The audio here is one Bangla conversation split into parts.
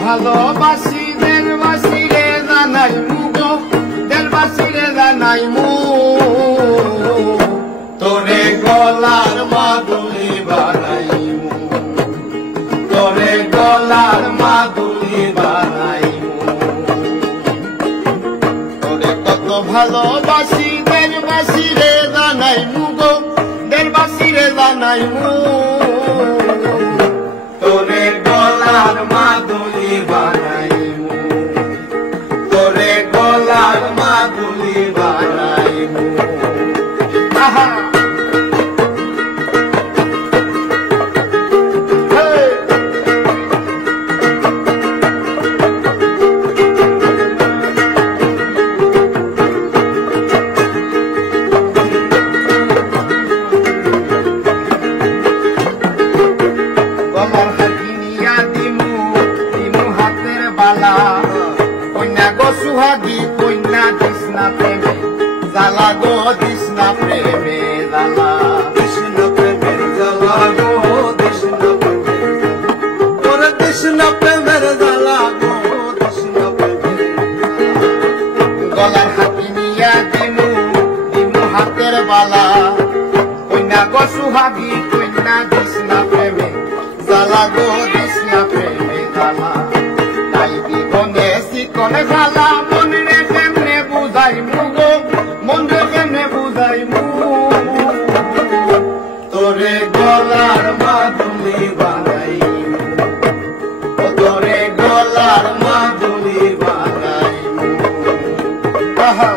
ভালোবাসি দেশবাসী রে জানাই মুগো দেশবাসী রে জানাই মু তোরে গলার মাদুলি বানাই তোরে গলার মাদুলি বানাই তোরে কত ভালোবাসি দেশবাসী রে জানাই মুগো দেশবাসী রে জানাই মু তোরে গলার মাদুলি বানাইমু তোরে গলার মাদুলি বানাইমু আহা কন্যা গো সুহাগী কন্যা কৃষ্ণা প্রেমে জ্বালা গো কৃষ্ণা প্রেমে জ্বালা কৃষ্ণ প্রেমের জ্বালা গো কৃষ্ণ তোর কৃষ্ণ প্রেমের জ্বালা গো কৃষ্ণ প্রেমের গলার হাতি নিয়া দিমু দিমু হাতের বালা কন্যা গো সুহাগী কন্যা কৃষ্ণা প্রেমে জ্বালা গো কৃষ্ণা প্রেমে জ্বালা কোনে জ্বালা মন রে কেমনে বুঝাই মুগো মন রে কেমনে বুঝাই মু তোরে গলার মাদুলি বানাই তোরে গলার মাদুলি বানাই আহা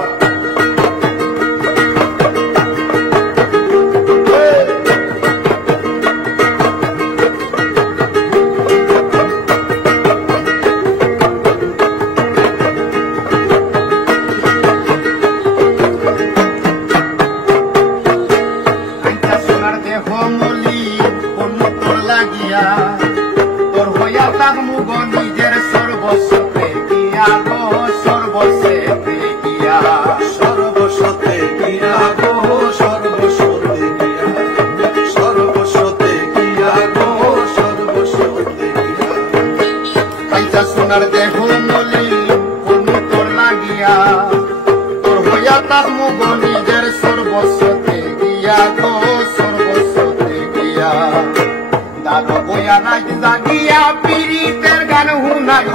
তোর হইয়া তাকমু গো নিজের সর্বস্বতে গিয়া গো সর্বস্বতে গিয়া সর্বস্বতে গিয়া গো সর্বস্বতে গিয়া সর্বস্বতে গিয়া গো সর্বস্বতে গিয়া কাইটা সোনার দেহ মলি কোন তোর লাগিয়া তোর হইয়া তাকমু গো নিজের সর্বস্বতে গিয়া গো সর্বস্বতে গিয়া দাদা বয়া নাই জাগিয়া পীড়িতের গান হুনাই